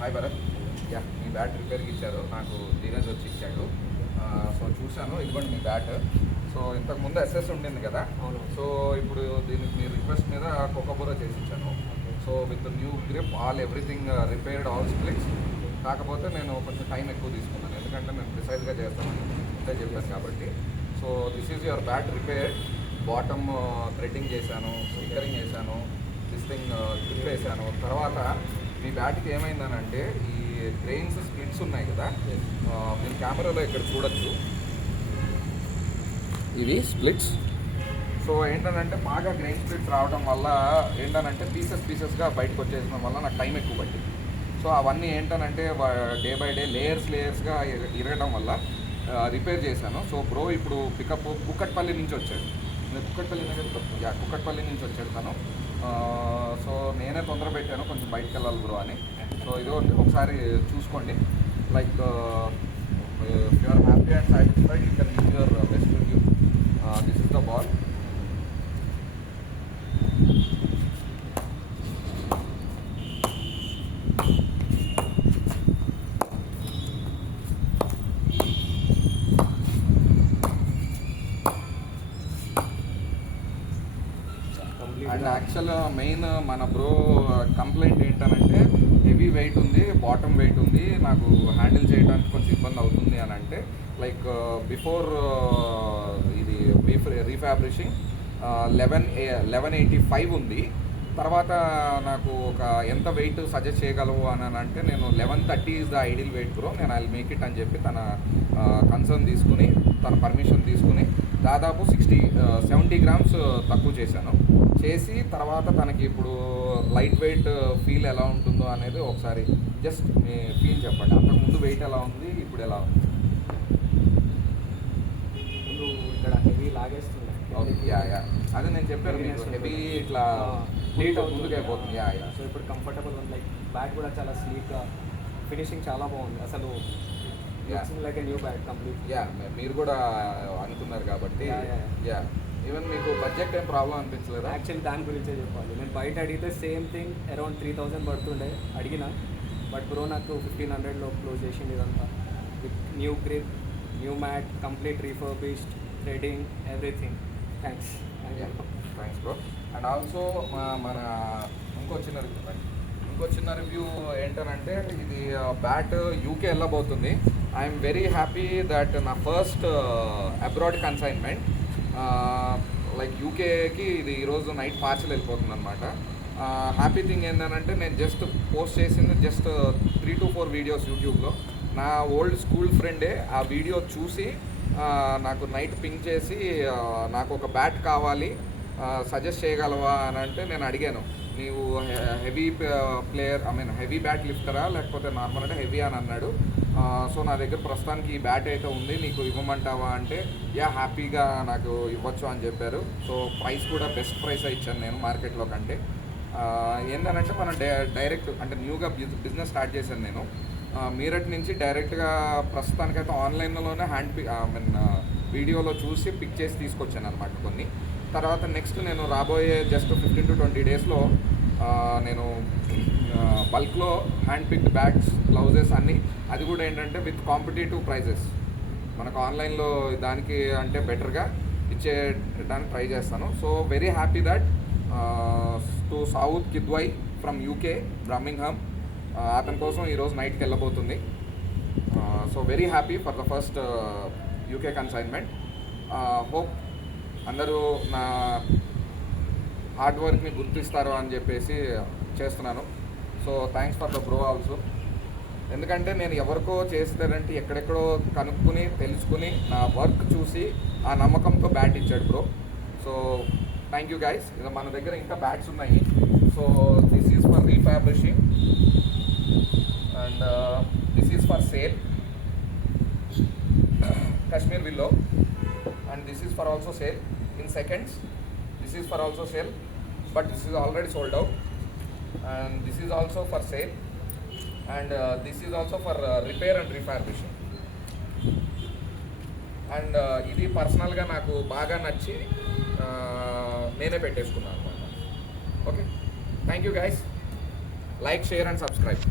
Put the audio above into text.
Hi Bharat. మీ bat రిపేర్కి ఇచ్చారు, నాకు ధీరజ్ వచ్చి ఇచ్చాడు. సో చూశాను, ఇదిగోండి మీ బ్యాట్. సో ఇంతకుముందు ఎస్ఎస్ ఉండింది కదా, సో ఇప్పుడు దీనికి మీ రిక్వెస్ట్ మీద కోకోబోరా చేసి ఇచ్చాను. So with new grip, all everything repaired, all splits. కాకపోతే నేను కొంచెం టైం ఎక్కువ తీసుకున్నాను, ఎందుకంటే నేను ప్రిసైజ్గా చేస్తానని ముందే చెప్పాను కాబట్టి. So this is your bat repaired. Bottom threading చేశాను, స్టిక్కరింగ్ చేశాను, దిస్టింగ్ గ్రిప్ వేసాను. తర్వాత మీ బ్యాట్కి ఏమైందనంటే ఈ గ్రెయిన్స్ స్ప్లిట్స్ ఉన్నాయి కదా, మీరు కెమెరాలో ఇక్కడ చూడొచ్చు, ఇవి స్ప్లిట్స్. సో ఏంటనంటే బాగా గ్రెయిన్ స్ప్లిట్స్ రావడం వల్ల ఏంటనంటే పీసెస్గా బయటకు వచ్చేసిన వల్ల నాకు టైం ఎక్కువ పట్టింది. సో అవన్నీ ఏంటనంటే డే బై డే లేయర్స్గా ఇరగడం వల్ల రిపేర్ చేశాను. సో బ్రో ఇప్పుడు పికప్ కుక్కట్పల్లి నుంచి వచ్చాడు, కుక్కట్పల్లి నుంచి వచ్చాడు తను. సో నేనే తొందర పెట్టాను, కొంచెం బయటకు వెళ్ళాలి బ్రో అని. సో ఇది ఒకసారి చూసుకోండి. Like if you are happy and satisfied, you can give your best review. This is the ball. And actual main మన బ్రో కంప్లైంట్ ఏంటనంటే హెవీ వెయిట్ ఉంది, బాటమ్ వెయిట్ ఉంది, నాకు హ్యాండిల్ చేయడానికి కొంచెం ఇబ్బంది అవుతుంది అని అంటే. లైక్ బిఫోర్ ఇది రీఫ్యాబ్రిషింగ్ 1185 ఉంది. తర్వాత నాకు ఒక ఎంత వెయిట్ సజెస్ట్ చేయగలవు అని అంటే నేను 1130 is the ideal weight bro, నేను ఐ మేక్ ఇట్ అని చెప్పి తన కన్సర్న్ తీసుకుని, తన పర్మిషన్ తీసుకుని దాదాపు 70 గ్రామ్స్ తక్కువ చేసి తర్వాత తనకి ఇప్పుడు లైట్ వెయిట్ ఫీల్ ఎలా ఉంటుందో అనేది ఒకసారి జస్ట్ మీ ఫీల్ చెప్పండి. అంతకుముందు వెయిట్ ఎలా ఉంది, ఇప్పుడు ఎలా ఉంది? ముందు ఇక్కడ హెవీ లాగేస్తుంది. అదే నేను చెప్పాను మీకు, హెవీ ఇట్లా హీట్ ముందుకు అయిపోతుంది. సో ఇప్పుడు కంఫర్టబుల్ ఉంది. లైక్ బ్యాట్ కూడా చాలా స్లీక్గా, ఫినిషింగ్ చాలా బాగుంది. అసలు లైక్ న్యూ బ్యాట్ కంప్లీట్. మీరు కూడా అనుకున్నారు కాబట్టి. ఈవెన్ మీకు బడ్జెట్ ఏం ప్రాబ్లం అనిపించలేదు? యాక్చువల్లీ దాని గురించే చెప్పాలి. నేను బయట అడిగితే సేమ్ థింగ్ అరౌండ్ 3000 పడుతుండే అడిగిన, బట్ బ్రో నాకు 1500లో క్లోజ్ చేసింది ఇదంతా. With new grip, new mat, complete refurbished, threading, everything. Thanks bro. And also మన ఇంకో చిన్న రివ్యూ ఏంటనంటే, ఇది బ్యాట్ యూకే వెళ్ళబోతుంది. ఐఎమ్ వెరీ హ్యాపీ దట్ నా ఫస్ట్ అబ్రాడ్ కన్సైన్మెంట్ లైక్ యూకేకి ఇది ఈరోజు నైట్ పార్సల్ వెళ్ళిపోతుంది అనమాట. హ్యాపీ థింగ్ ఏంటంటే నేను జస్ట్ పోస్ట్ చేసింది జస్ట్ 3 to 4 వీడియోస్ యూట్యూబ్లో. నా ఓల్డ్ స్కూల్ ఫ్రెండే ఆ వీడియో చూసి నాకు నైట్ పింక్ చేసి నాకు ఒక బ్యాట్ కావాలి, సజెస్ట్ చేయగలవా అని అంటే నేను అడిగాను, నీవు హెవీ ప్లేయర్, హెవీ బ్యాట్ లిఫ్టరా లేకపోతే నార్మల్ అంటే హెవీ అని అన్నాడు. సో నా దగ్గర ప్రస్తుతానికి ఈ బ్యాట్ అయితే ఉంది, నీకు ఇవ్వమంటావా అంటే హ్యాపీగా నాకు ఇవ్వచ్చు అని చెప్పారు. సో ప్రైస్ కూడా బెస్ట్ ప్రైస్ ఇచ్చాను నేను మార్కెట్లో కంటే. ఏంటంటే మనం డైరెక్ట్ అంటే న్యూగా బిజినెస్ స్టార్ట్ చేశాను నేను. మీరట్ నుంచి డైరెక్ట్గా ప్రస్తుతానికైతే ఆన్లైన్లోనే వీడియోలో చూసి పిక్ చేసి తీసుకొచ్చాను అనమాట కొన్ని. తర్వాత నెక్స్ట్ నేను రాబోయే జస్ట్ 15 to 20 డేస్లో నేను బల్క్లో హ్యాండ్ పిక్డ్ బ్యాగ్స్, గ్లౌజెస్ అన్నీ, అది కూడా ఏంటంటే విత్ కాంపిటేటివ్ ప్రైజెస్ మనకు ఆన్లైన్లో దానికి అంటే బెటర్గా ఇచ్చేయడానికి ట్రై చేస్తాను. So very happy that to south Kidwai from UK, Birmingham, అతని కోసం ఈరోజు నైట్కి వెళ్ళబోతుంది. So very happy for the first UK consignment. Hope అందరూ నా హార్డ్ వర్క్ని గుర్తిస్తారు అని చెప్పేసి చేస్తున్నాను. So thanks for the bro also. ఎందుకంటే నేను ఎవరికో చేస్తానంటే ఎక్కడెక్కడో కనుక్కుని తెలుసుకుని నా వర్క్ చూసి ఆ నమ్మకంతో బ్యాట్ ఇచ్చాడు bro. So thank you guys. ఇది మన దగ్గర ఇంకా బ్యాట్స్ ఉన్నాయి. So this is for refurbishing and this is for sale, Kashmir Willow, and this is for also sale in seconds. This is for also sale, but this is already sold out. And this is also for sale, and this is also for repair and refurbishing. And ఇది పర్సనల్గా నాకు బాగా నచ్చి నేనే పెట్టేసుకున్నాను అనమాట. Okay, thank you guys. Like, share and subscribe.